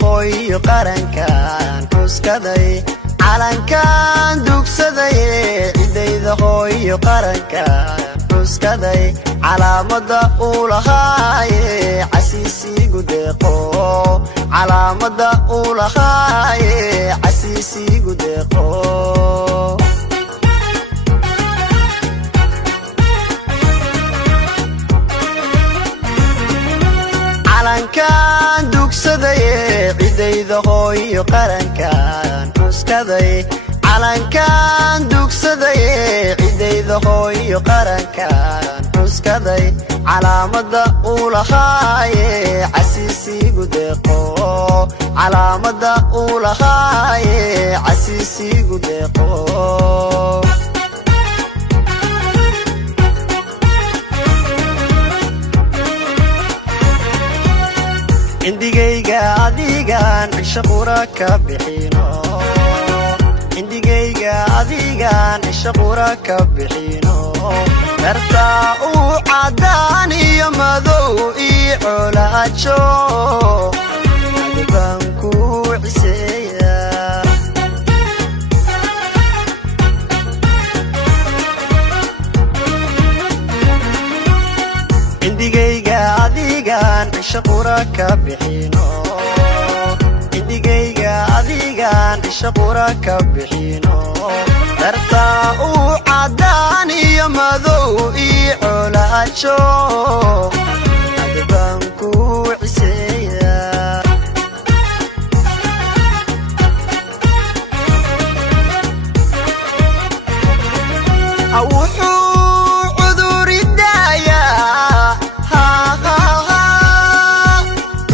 hooyo qarankan xuskaday calankan dugsaday cidayda hooyo qarankan xuskaday calaamada uu lahaaye casiisigu deeqo calaamada uu lahaaye casiisigu deeqo calankan dugsaday cidayda hooyo qarankan xuskaday calankan dugsaday cidayda hooyo qarankan xuskaday calaamada uu lahaaye casiisigu deeqo calaamada uu lahaaye casiisigu deeqo indigayga adigan shaqura ka bixino indigayga adigan shaqura ka bixino darta uu cadaan iyo madow iyo colaajo adiban ku ciseeya indigayga adigan shaqura ka bixino indigayga adigan shaqura ka bixino darta uu cadaan iyo madow iyo colaajo adiban ku ciseeya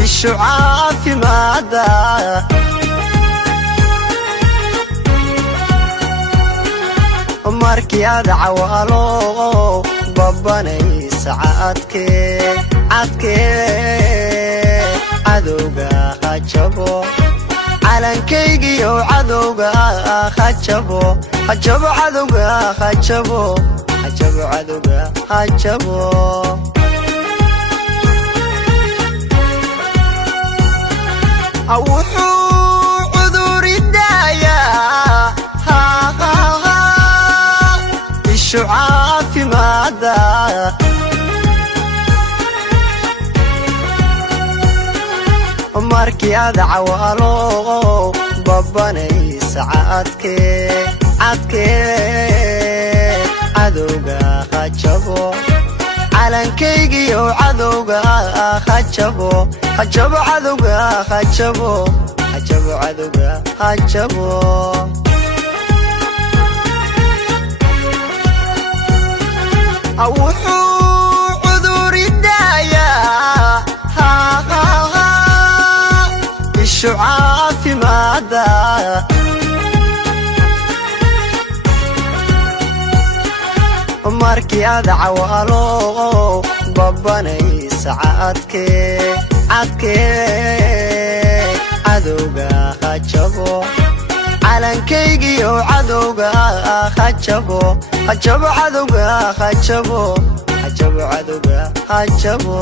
شعافي ماذا markii aad cawaalo babanay saacadkee cadowga hajabo calankaygiyo cadowga hajabo cadowga hajabo cadowga hajabo wuxuu cudur idaayaa ishu caafimaada markii aad cawaalo babanay saacadkee cadowga hajabo calankaygiyo cadowga hajabo cadowga hajabo cadowga hajabo wuxuu cudur idaayaa ishu caafimaada markii aad cawaalo babanay saacadkee cadowga hajabo calankaygiyo cadowga hajabo cadowga hajabo cadowga hajabo